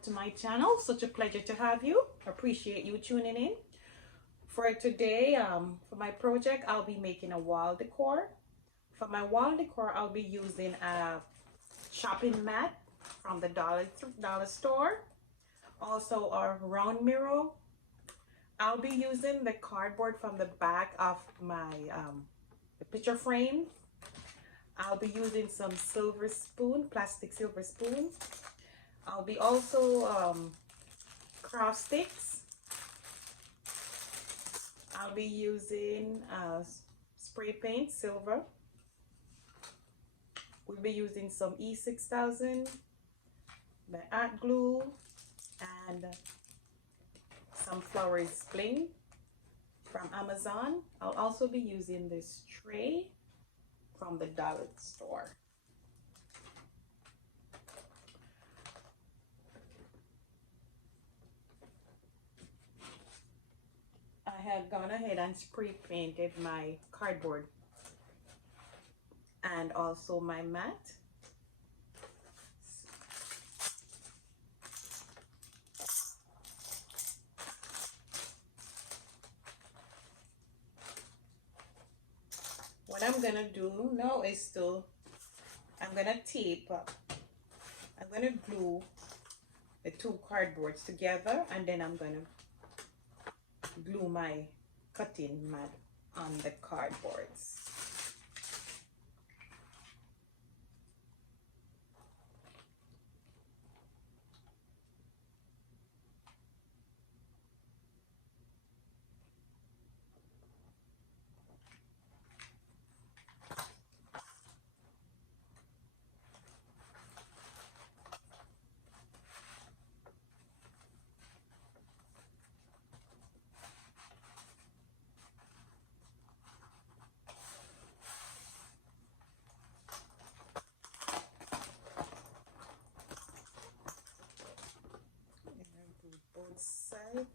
back to my channel. Such a pleasure to have you. Appreciate you tuning in. For today, for my project, I'll be making a wall decor. For my wall decor, I'll be using a shopping mat from the dollar store. Also a round mirror. I'll be using the cardboard from the back of my the picture frame. I'll be using some silver spoon, plastic silver spoons. I'll be also craft sticks. I'll be using spray paint, silver. We'll be using some E6000, the art glue, and some flowers bling from Amazon. I'll also be using this tray from the dollar store. I have gone ahead and spray painted my cardboard and also my mat. What I'm gonna do now is I'm gonna glue the two cardboards together, and then I'm gonna glue my cutting mat on the cardboards. Both sides.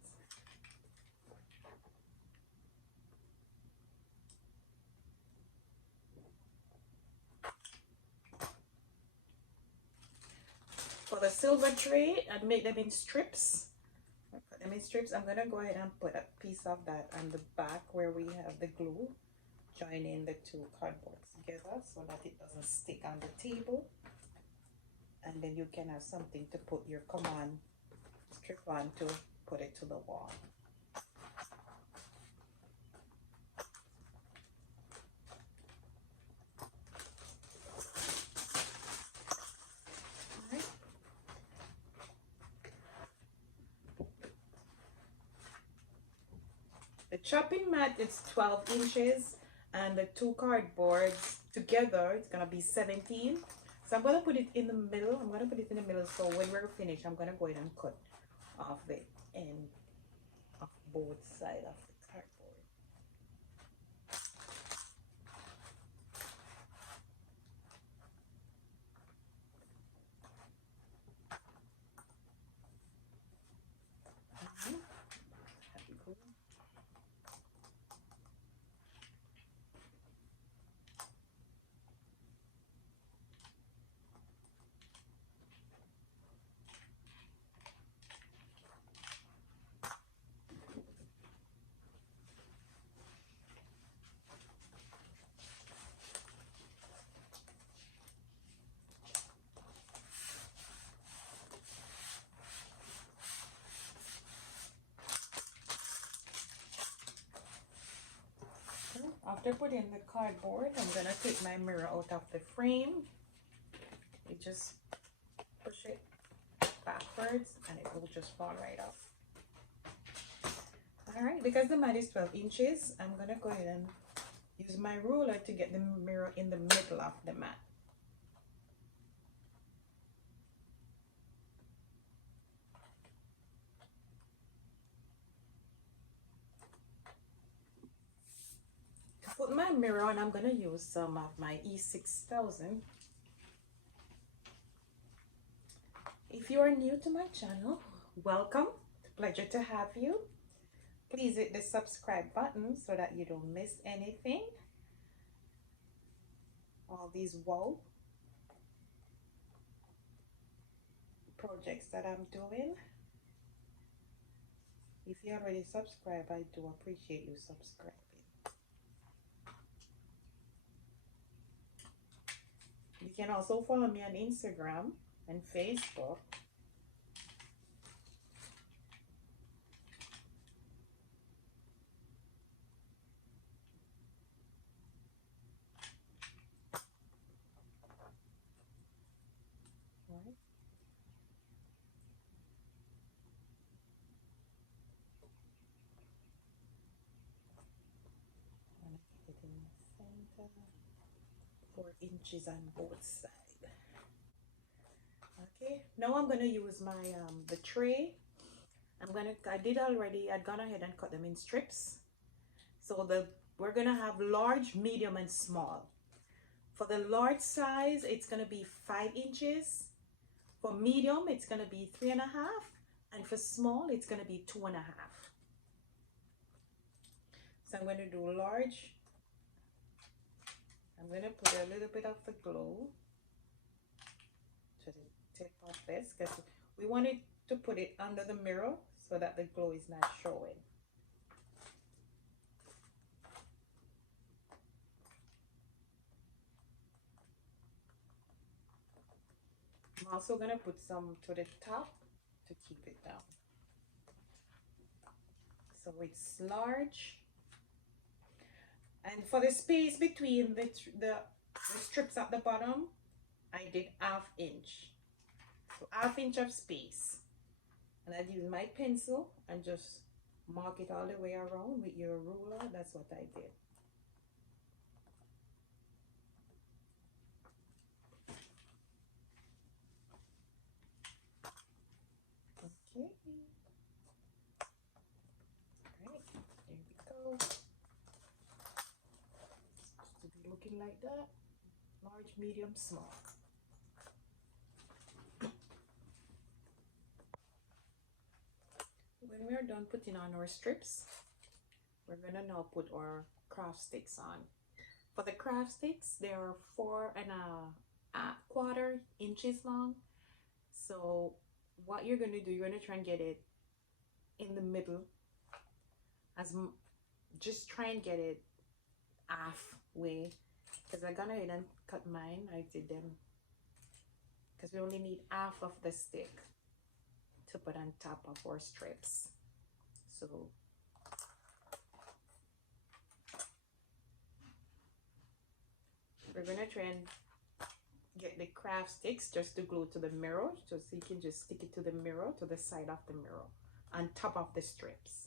For the silver tray, I'd make them in strips. I put them in strips. I'm gonna go ahead and put a piece of that on the back where we have the glue, joining the two cardboards together so that it doesn't stick on the table. And then you can have something to put your command strip on to put it to the wall. The chopping mat is 12 inches and the two cardboards together it's gonna be 17. So I'm gonna put it in the middle. So when we're finished, I'm gonna go ahead and cut off the end of both sides of the cardboard. After putting the cardboard, I'm gonna take my mirror out of the frame. You just push it backwards and it will just fall right off. Alright, because the mat is 12 inches, I'm gonna go ahead and use my ruler to get the mirror in the middle of the mat. Put my mirror on, I'm going to use some of my E6000. If you are new to my channel, welcome. Pleasure to have you. Please hit the subscribe button so that you don't miss anything. All these wow. projects that I'm doing. If you already subscribe, I do appreciate you subscribing. You can also follow me on Instagram and Facebook. Right? And I get it in the center. 4 inches on both sides. Okay, now I'm gonna use my the tray. I did already, I'd gone ahead and cut them in strips. So we're gonna have large, medium, and small. For the large size, it's gonna be 5 inches. For medium, it's gonna be 3.5, and for small, it's gonna be 2.5. So I'm gonna do large. I'm gonna put a little bit of the glue to the tip of this because we wanted to put it under the mirror so that the glue is not showing. I'm also gonna put some to the top to keep it down. So it's large. And for the space between the strips at the bottom, I did 1/2 inch. So 1/2 inch of space. And I'd use my pencil and just mark it all the way around with your ruler. That's what I did. Okay. Alright, there we go. Just to be looking like that. Large, medium, small. When we're done putting on our strips, we're gonna now put our craft sticks on. For the craft sticks, they are 4.25 inches long. So what you're gonna do, you're gonna try and get it in the middle, just try and get it halfway, because I'm gonna ahead and cut mine. I did them because we only need half of the stick to put on top of our strips. So we're gonna try and get the craft sticks just to glue to the mirror, so you can just stick it to the mirror, to the side of the mirror, on top of the strips.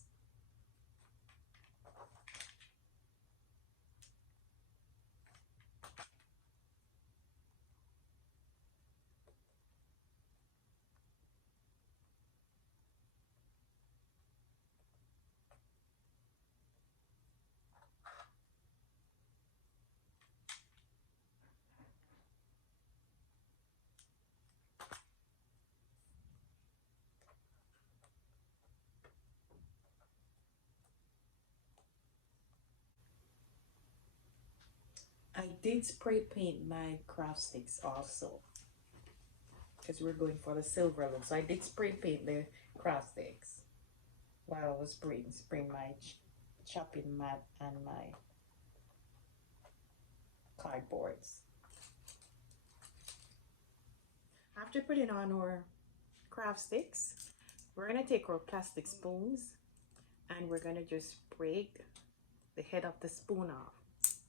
I did spray paint my craft sticks also, because we're going for the silver look. So I did spray paint the craft sticks while I was spraying my chopping mat and my cardboards. After putting on our craft sticks, we're gonna take our plastic spoons and we're gonna just break the head of the spoon off. Just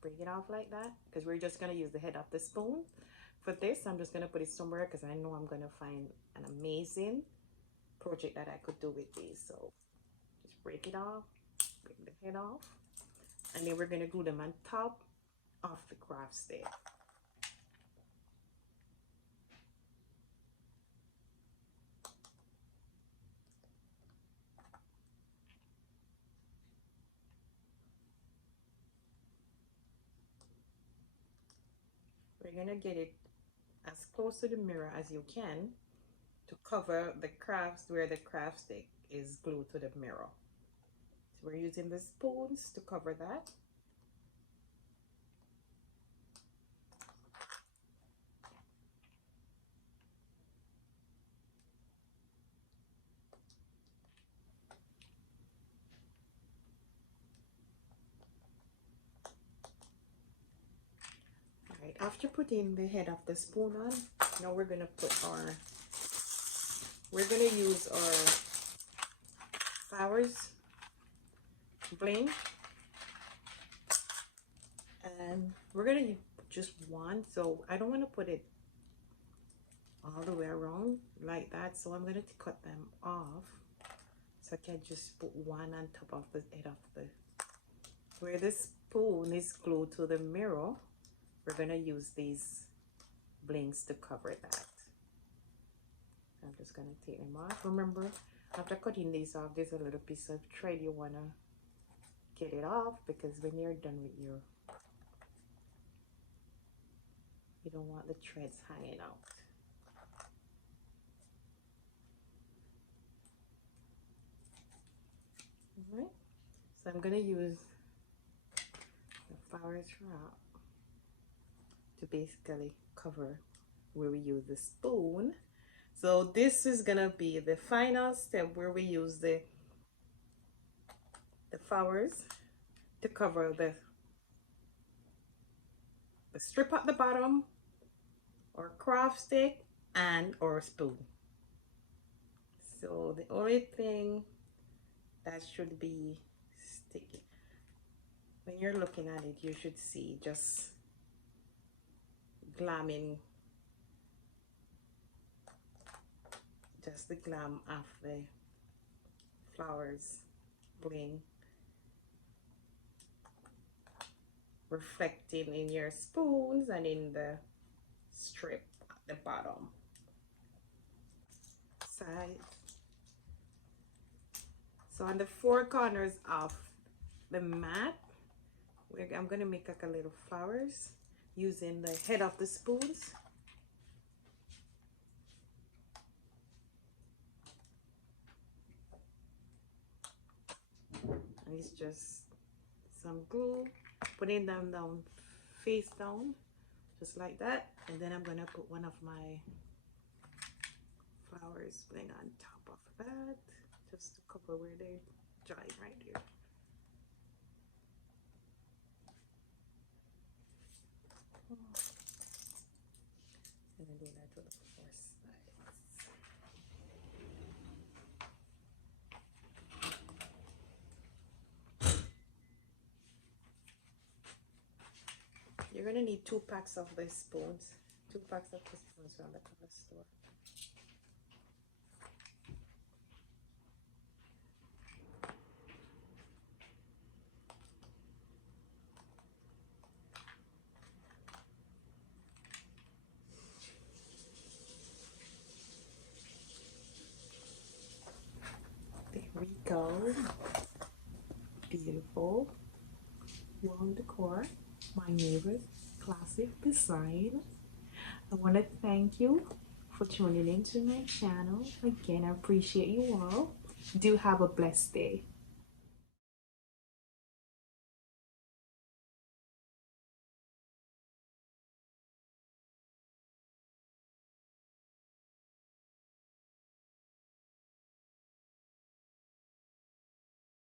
break it off like that, because we're just gonna use the head of the spoon. For this, I'm just gonna put it somewhere because I know I'm gonna find an amazing project that I could do with these. So just break it off, break the head off, and then we're gonna glue them on top of the craft stick. We're gonna get it as close to the mirror as you can to cover the crafts where the craft stick is glued to the mirror. So we're using the spoons to cover that. after putting the head of the spoon on, now we're gonna use our flowers bling, and we're gonna use just one, so I don't want to put it all the way around like that, so I'm going to cut them off, so I can just put one on top of the head of the, where this spoon is glued to the mirror. We're going to use these blings to cover that. I'm just going to take them off. Remember, after cutting these off, there's a little piece of thread you want to get it off, because when you're done with your, you don't want the threads hanging out. Alright, so I'm going to use the flowers wrap to basically cover where we use the spoon. So this is going to be the final step where we use the flowers to cover the strip at the bottom, or craft stick, and or spoon. So the only thing that should be sticky, when you're looking at it, you should see just glamming, just the glam of the flowers bling reflecting in your spoons and in the strip at the bottom side. So on the four corners of the mat, I'm going to make like a little flowers using the head of the spoons. And it's just some glue, putting them down face down, just like that. And then I'm going to put one of my flowers bling on top of that, just to cover where they join right here. And then do that to the four sides. You're gonna need 2 packs of the spoons. 2 packs of the spoons from the color store. There we go. Beautiful wall decor. My neighbor's classic design. I want to thank you for tuning into my channel. Again, I appreciate you all. Do have a blessed day.